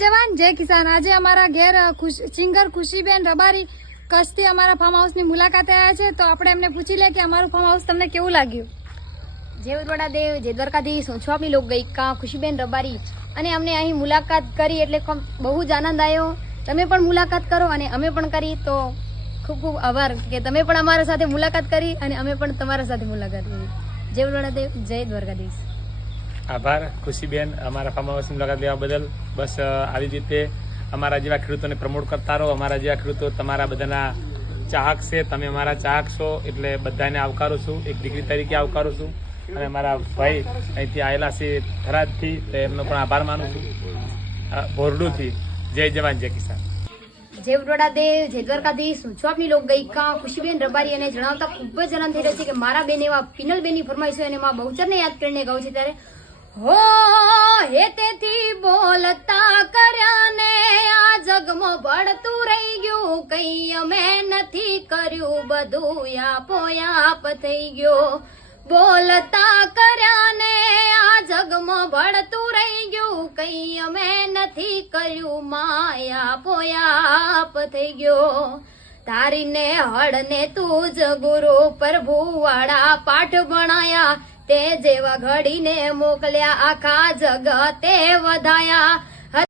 જવાન જય કિસાન। આજે અમારા ઘેર સિંગર ખુશીબેન રબારી કચ્છથી અમારા ફાર્મ હાઉસની મુલાકાતે આવ્યા છે, તો આપણે એમને પૂછી લે કે અમારું ફાર્મ હાઉસ તમને કેવું લાગ્યું। જય ઉદવાડા દેવ, જય દ્વારકાધીશ। હું છું આપની લોકગાયિકા ખુશીબેન રબારી અને અમને અહીં મુલાકાત કરી એટલે બહુ જ આનંદ આવ્યો। તમે પણ મુલાકાત કરો અને અમે પણ કરી, તો ખૂબ ખૂબ આભાર કે તમે પણ અમારા સાથે મુલાકાત કરી અને અમે પણ તમારા સાથે મુલાકાત કરી। જય ઉદવાડા દેવ, જય દ્વારકાધીશ। આભાર ખુશીબેન, અમારા ફાર્મ હાઉસની મુલાકાત લેવા બદલ। બસ આવી રીતે અમારા જેવા ખેડૂતોને પ્રમોટ કરતા રહો। અમારા જેવા ખેડૂતો તમારા બધાના ચાહક છે, તમે અમારા ચાહક છો, એટલે બધાને આવકારું છું, એક દીકરી તરીકે આવકારું છું। અને મારા ભાઈ અહીંથી આવેલા છે થરાદથી, તો એમનો પણ આભાર માનું છું, ભોરડુથી। જય જવાન જય કિસાન। જય ઉદવાડા દેવ, જય દ્વારકાધીશ। હું છું આપની લોકગાયિકા ખુશીબેન રબારી અને જણાવતા ખૂબ જ આનંદ થઈ રહ્યો છે કે મારા બેન એવા પિનલબેનની ફરમાઈશ અને એમાં બહુચરને યાદ કરીને ગાઉં છે ત્યારે હો હે તેથી બોલતા કર્યા ને આ જગમાં ભળતું રહી ગયું, કઈ અમે નથી કર્યું, બધું આપોઆપ થઈ ગયો। બોલતા કર્યા ને આ જગમાં ભળતું રહી ગયું, કઈ અમે નથી કર્યું, માયા આપોઆપ થઈ ગયો। તારીને હળને તું જ ગુરુ પ્રભુ વાળા પાઠ ભણાયા, તે જેવા ઘડીને મોકલ્યા આખા જગતે વધાયા।